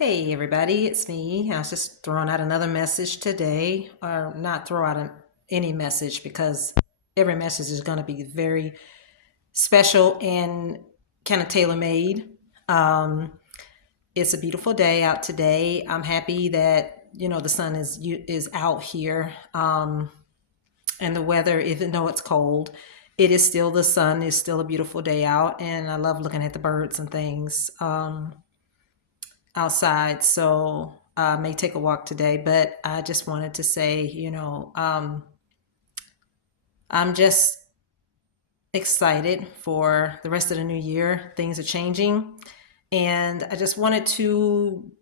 Hey everybody, it's me. I was just throwing out another message today, or not throw out any message because every message is going to be very special and kind of tailor made. Um, it's a beautiful day out today. I'm happy that the sun is out here, and the weather, even though it's cold, it is still the sun. Is still a beautiful day out, and I love looking at the birds and things. Outside, so I may take a walk today. But I just wanted to say, I'm just excited for the rest of the new year. Things are changing, and I just wanted to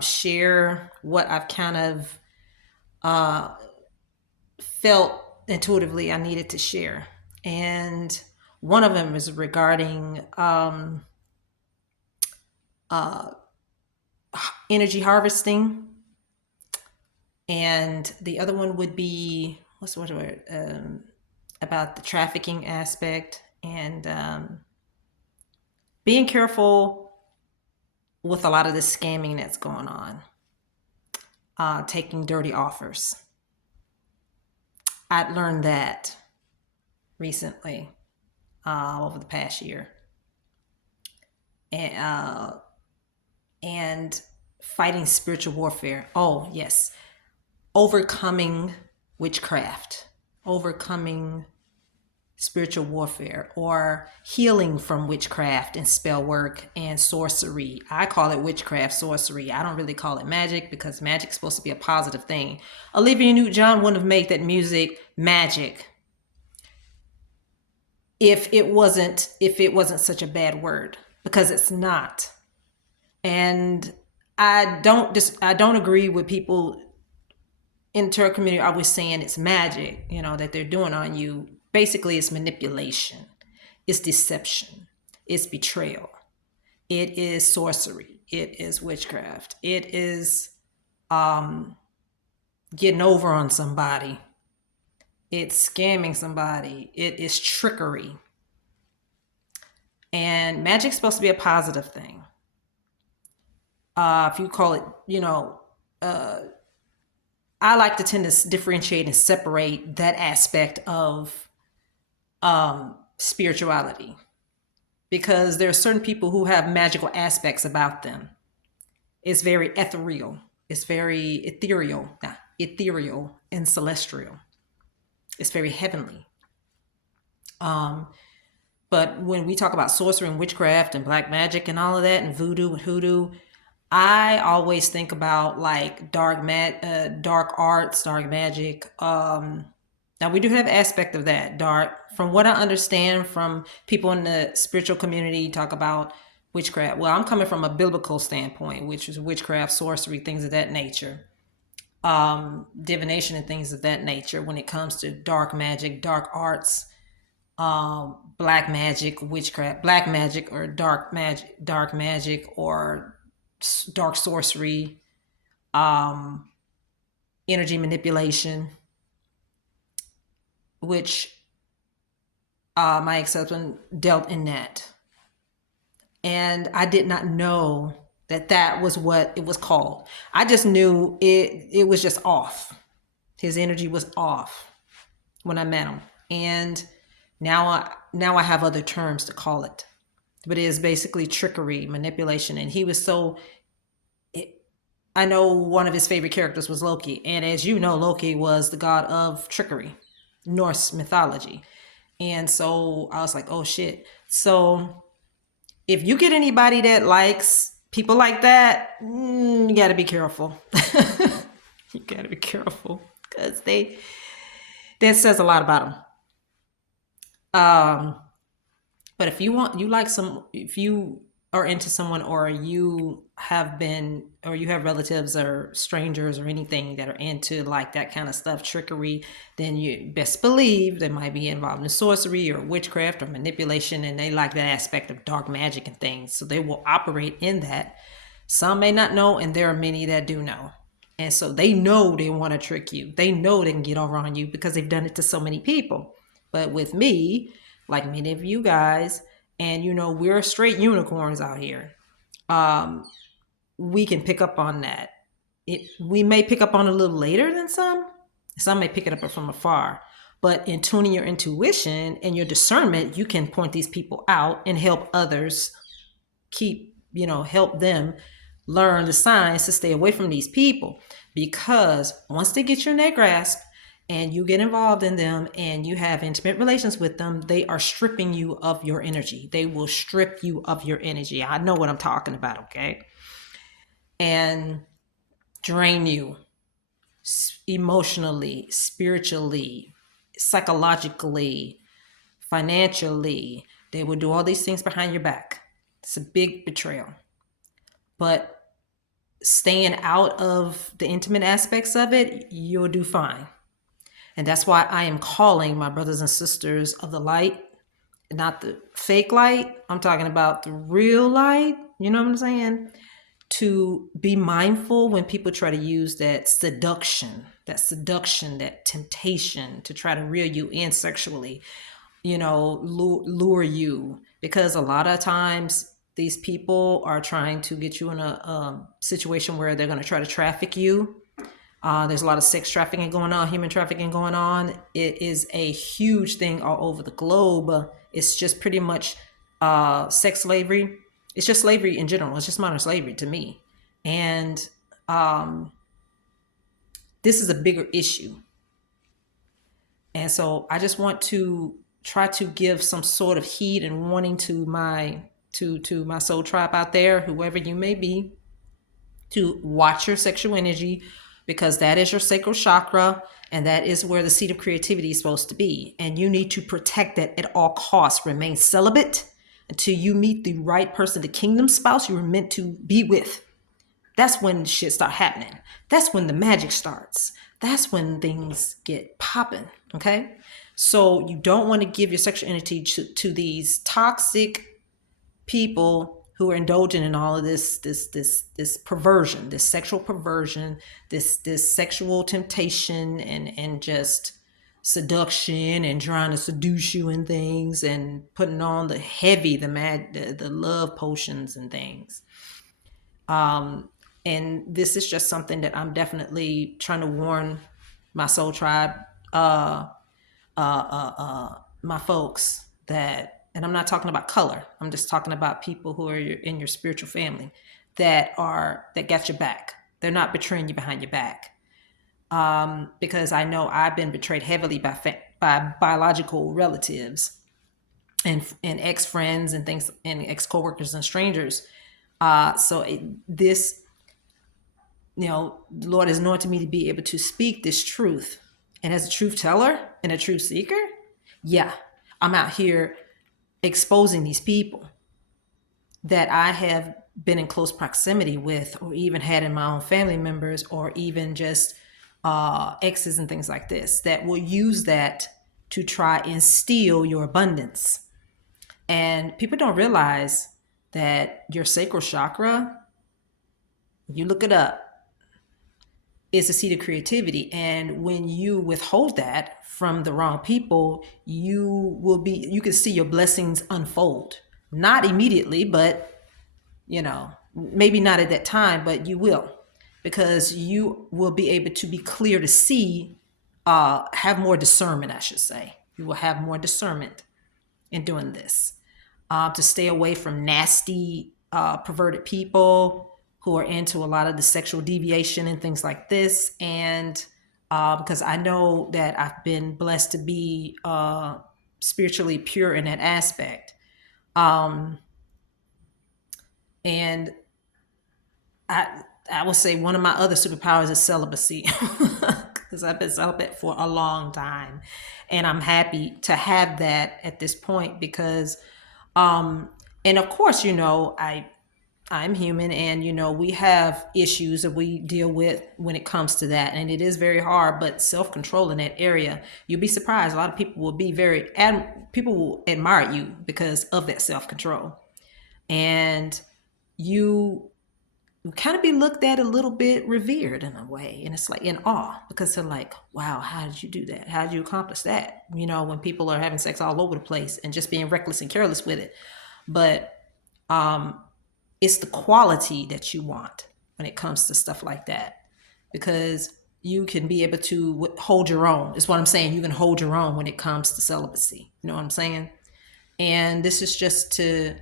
share what I've kind of uh, felt intuitively I needed to share. And one of them is regarding uh, energy harvesting, and the other one would be what's the word, about the trafficking aspect, and being careful with a lot of the scamming that's going on, taking dirty offers. I learned that recently, over the past year, and fighting spiritual warfare. Oh yes, overcoming witchcraft, overcoming spiritual warfare, or healing from witchcraft and spell work and sorcery. I call it witchcraft sorcery. I don't really call it magic because magic's supposed to be a positive thing. Olivia Newton-John wouldn't have made that music magic if it wasn't such a bad word, because it's not. And I don't agree with people in the community always saying it's magic, that they're doing on you. Basically, it's manipulation, it's deception, it's betrayal, it is sorcery, it is witchcraft, it is getting over on somebody, it's scamming somebody, it is trickery. And magic's supposed to be a positive thing. If you call it, I like to tend to differentiate and separate that aspect of spirituality, because there are certain people who have magical aspects about them. It's very ethereal. It's very ethereal and celestial. It's very heavenly. But when we talk about sorcery and witchcraft and black magic and all of that, and voodoo and hoodoo, I always think about like dark arts, dark magic. Now we do have aspect of that dark. From what I understand from people in the spiritual community, talk about witchcraft. Well, I'm coming from a biblical standpoint, which is witchcraft, sorcery, things of that nature, divination and things of that nature. When it comes to dark magic, dark arts, black magic, witchcraft, black magic or dark magic or dark sorcery, energy manipulation, which my ex-husband dealt in that. And I did not know that that was what it was called. I just knew it was just off. His energy was off when I met him. And now I have other terms to call it. But it is basically trickery, manipulation. And he was so, I know one of his favorite characters was Loki. And as you know, Loki was the god of trickery, Norse mythology. And so I was like, oh shit. So if you get anybody that likes people like that, you got to be careful. You got to be careful because that says a lot about them. But if if you are into someone, or you have relatives or strangers or anything that are into like that kind of stuff, trickery, then you best believe they might be involved in sorcery or witchcraft or manipulation, and they like that aspect of dark magic and things. So they will operate in that. Some may not know, and there are many that do know. And so they know they want to trick you. They know they can get over on you because they've done it to so many people. But with me, like many of you guys, and we're straight unicorns out here. we can pick up on that. We may pick up on it a little later than some may pick it up from afar, but in tuning your intuition and your discernment, you can point these people out and help others help them learn the signs to stay away from these people. Because once they get you in their grasp and you get involved in them and you have intimate relations with them, they are stripping you of your energy. They will strip you of your energy. I know what I'm talking about, okay? And drain you emotionally, spiritually, psychologically, financially. They will do all these things behind your back. It's a big betrayal. But staying out of the intimate aspects of it, you'll do fine. And that's why I am calling my brothers and sisters of the light, not the fake light. I'm talking about the real light. You know what I'm saying? To be mindful when people try to use that seduction, that temptation to try to reel you in sexually, lure you. Because a lot of times these people are trying to get you in a situation where they're going to try to traffic you. There's a lot of sex trafficking going on, human trafficking going on. It is a huge thing all over the globe. It's just pretty much sex slavery. It's just slavery in general. It's just modern slavery to me. And this is a bigger issue. And so I just want to try to give some sort of heed and warning to my soul tribe out there, whoever you may be, to watch your sexual energy, because that is your sacral chakra, and that is where the seat of creativity is supposed to be. And you need to protect that at all costs. Remain celibate until you meet the right person, the kingdom spouse you were meant to be with. That's when shit start happening. That's when the magic starts. That's when things get popping, okay? So you don't want to give your sexual energy to these toxic people who are indulging in all of this perversion, this sexual perversion, this sexual temptation and just seduction and trying to seduce you and things and putting on the love potions and things. And this is just something that I'm definitely trying to warn my soul tribe, my folks, that, and I'm not talking about color. I'm just talking about people who are in your spiritual family that got your back. They're not betraying you behind your back. Because I know I've been betrayed heavily by biological relatives and ex-friends and things, and ex-coworkers and strangers. The Lord has anointed me to be able to speak this truth. And as a truth teller and a truth seeker, yeah, I'm out here exposing these people that I have been in close proximity with, or even had in my own family members, or even just exes and things like this, that will use that to try and steal your abundance. And people don't realize that your sacral chakra, you look it up, is the seat of creativity. And when you withhold that from the wrong people, you can see your blessings unfold. Not immediately, but maybe not at that time, but you will, because you will be able to be clear to see, have more discernment, I should say. You will have more discernment in doing this, to stay away from nasty, perverted people who are into a lot of the sexual deviation and things like this. And because I know that I've been blessed to be spiritually pure in that aspect. And I would say one of my other superpowers is celibacy, because I've been celibate for a long time. And I'm happy to have that at this point because, and of course, I'm human, and we have issues that we deal with when it comes to that, and it is very hard. But self-control in that area, you'll be surprised. A lot of people will be people will admire you because of that self-control, and you kind of be looked at a little bit revered in a way, and it's like in awe, because they're like, "Wow, how did you do that? How did you accomplish that?" When people are having sex all over the place and just being reckless and careless with it, but it's the quality that you want. when it comes to stuff like that, because you can be able to hold your own. Is what I'm saying. You can hold your own when it comes to celibacy. You know what I'm saying? And this is just to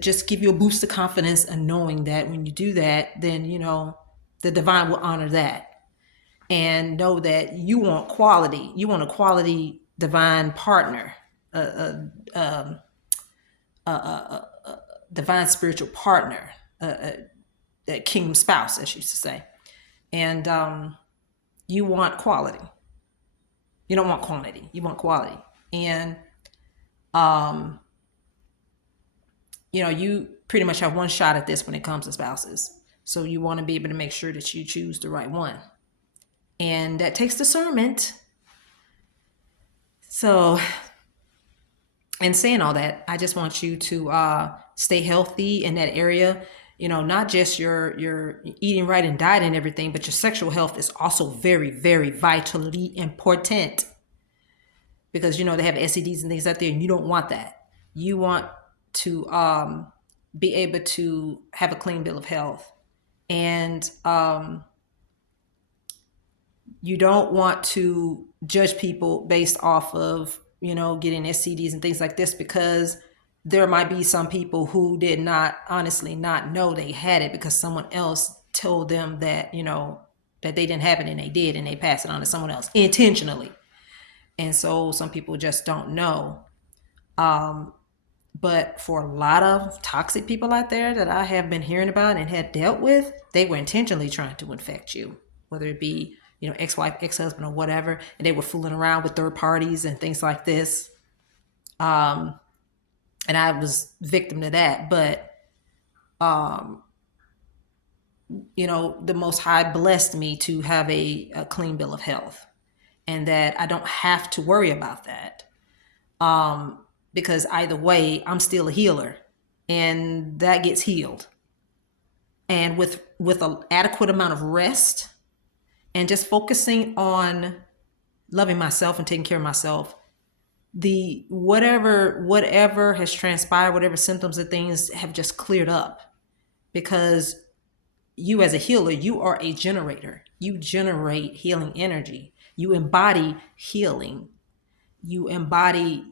just give you a boost of confidence and knowing that when you do that, then the divine will honor that. And know that you want quality. You want a quality divine partner, a divine spiritual partner, a kingdom spouse, as you used to say. And you want quality. You don't want quantity. You want quality. And you pretty much have one shot at this when it comes to spouses. So you want to be able to make sure that you choose the right one. And that takes discernment. So, in saying all that, I just want you to stay healthy in that area. Not just your eating right and diet and everything, but your sexual health is also very, very vitally important. Because, they have STDs and things out there, and you don't want that. You want to be able to have a clean bill of health. And you don't want to judge people based off of, getting STDs and things like this, because there might be some people who did not honestly not know they had it because someone else told them that, that they didn't have it and they did, and they passed it on to someone else intentionally. And so some people just don't know. But for a lot of toxic people out there that I have been hearing about and had dealt with, they were intentionally trying to infect you, whether it be ex-wife, ex-husband, or whatever, and they were fooling around with third parties and things like this. And I was victim to that. But, the Most High blessed me to have a clean bill of health, and that I don't have to worry about that. Because either way, I'm still a healer, and that gets healed. And with an adequate amount of rest, and just focusing on loving myself and taking care of myself, the whatever has transpired, whatever symptoms and things have just cleared up. Because you as a healer, you are a generator. You generate healing energy. You embody healing. You embody,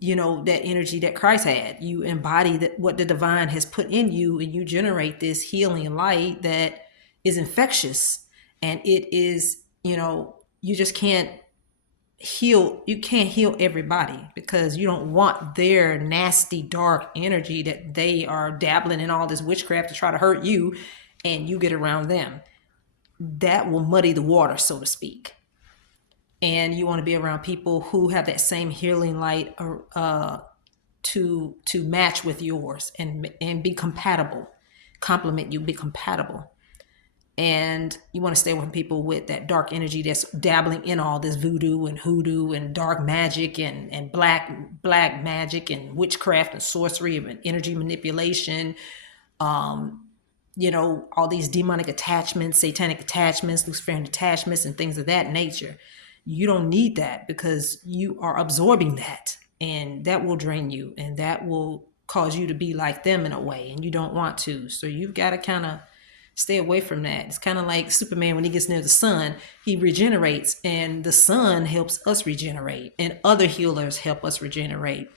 that energy that Christ had. You embody what the divine has put in you, and you generate this healing light that is infectious. And it is, you just can't heal. You can't heal everybody, because you don't want their nasty, dark energy that they are dabbling in all this witchcraft to try to hurt you, and you get around them. That will muddy the water, so to speak. And you want to be around people who have that same healing light to match with yours and be compatible, complement you, be compatible. And you want to stay with people with that dark energy that's dabbling in all this voodoo and hoodoo and dark magic and black magic and witchcraft and sorcery and energy manipulation. All these demonic attachments, satanic attachments, Luciferian attachments, and things of that nature. You don't need that, because you are absorbing that, and that will drain you, and that will cause you to be like them in a way, and you don't want to. So you've got to kind of stay away from that. It's kind of like Superman, when he gets near the sun, he regenerates, and the sun helps us regenerate, and other healers help us regenerate.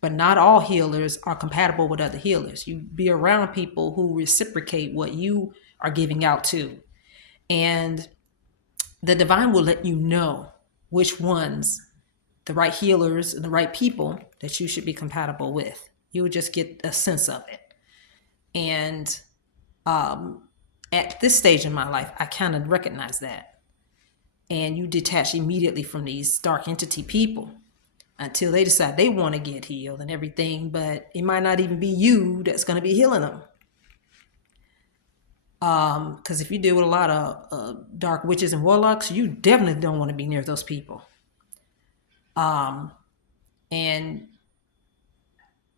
But not all healers are compatible with other healers. You be around people who reciprocate what you are giving out to. And the divine will let you know which ones, the right healers and the right people that you should be compatible with. You would just get a sense of it. And at this stage in my life, I kind of recognize that. And you detach immediately from these dark entity people until they decide they want to get healed and everything. But it might not even be you that's going to be healing them. Because if you deal with a lot of dark witches and warlocks, you definitely don't want to be near those people. And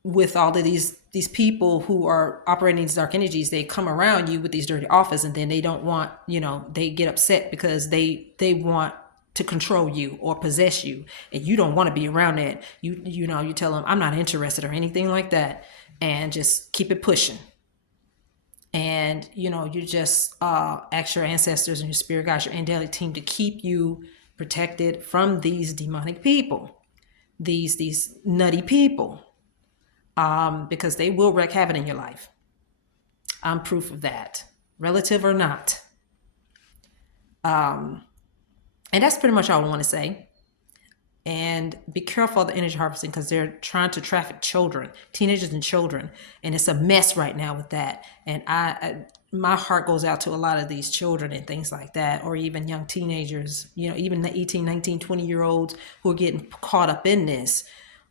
with all of these people who are operating these dark energies, they come around you with these dirty offers, and then they don't want, they get upset because they want to control you or possess you, and you don't want to be around that. You tell them, I'm not interested or anything like that, and just keep it pushing. And you just ask your ancestors and your spirit guides, your angelic team, to keep you protected from these demonic people, these nutty people, because they will wreak havoc in your life. I'm proof of that, relative or not. And that's pretty much all I want to say. And be careful of the energy harvesting, because they're trying to traffic children, teenagers and children, and it's a mess right now with that. And my heart goes out to a lot of these children and things like that, or even young teenagers, even the 18, 19, 20-year-olds who are getting caught up in this.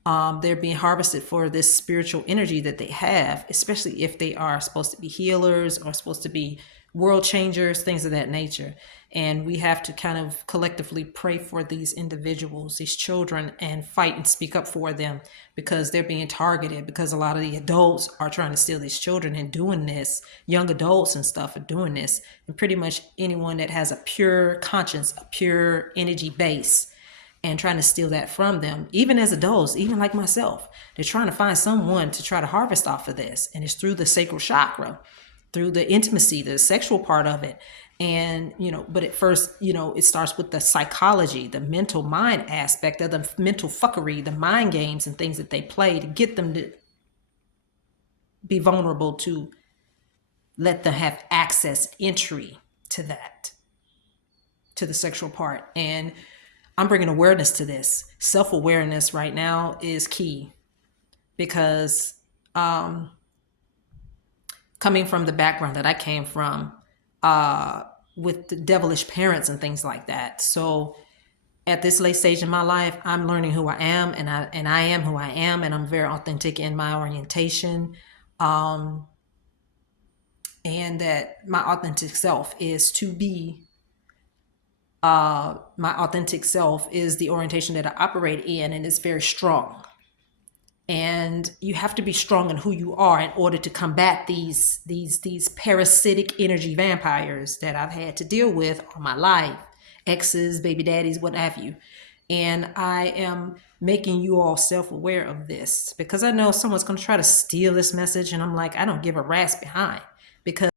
They're being harvested for this spiritual energy that they have, especially if they are supposed to be healers or supposed to be world changers, things of that nature. And we have to kind of collectively pray for these individuals, these children, and fight and speak up for them, because they're being targeted, because a lot of the adults are trying to steal these children and doing this. Young adults and stuff are doing this. And pretty much anyone that has a pure conscience, a pure energy base, and trying to steal that from them, even as adults, even like myself, they're trying to find someone to try to harvest off of this. And it's through the sacral chakra, through the intimacy, the sexual part of it. And, but at first, it starts with the psychology, the mental mind aspect of the mental fuckery, the mind games and things that they play to get them to be vulnerable, to let them have access, entry to that, to the sexual part. And I'm bringing awareness to this. Self-awareness right now is key, because coming from the background that I came from, with the devilish parents and things like that. So at this late stage in my life, I'm learning who I am, and I am who I am, and I'm very authentic in my orientation. And that my authentic self is to be, my authentic self is the orientation that I operate in, and it's very strong. And you have to be strong in who you are in order to combat these parasitic energy vampires that I've had to deal with all my life, exes, baby daddies, what have you. And I am making you all self-aware of this, because I know someone's going to try to steal this message, and I'm like, I don't give a rat's behind, because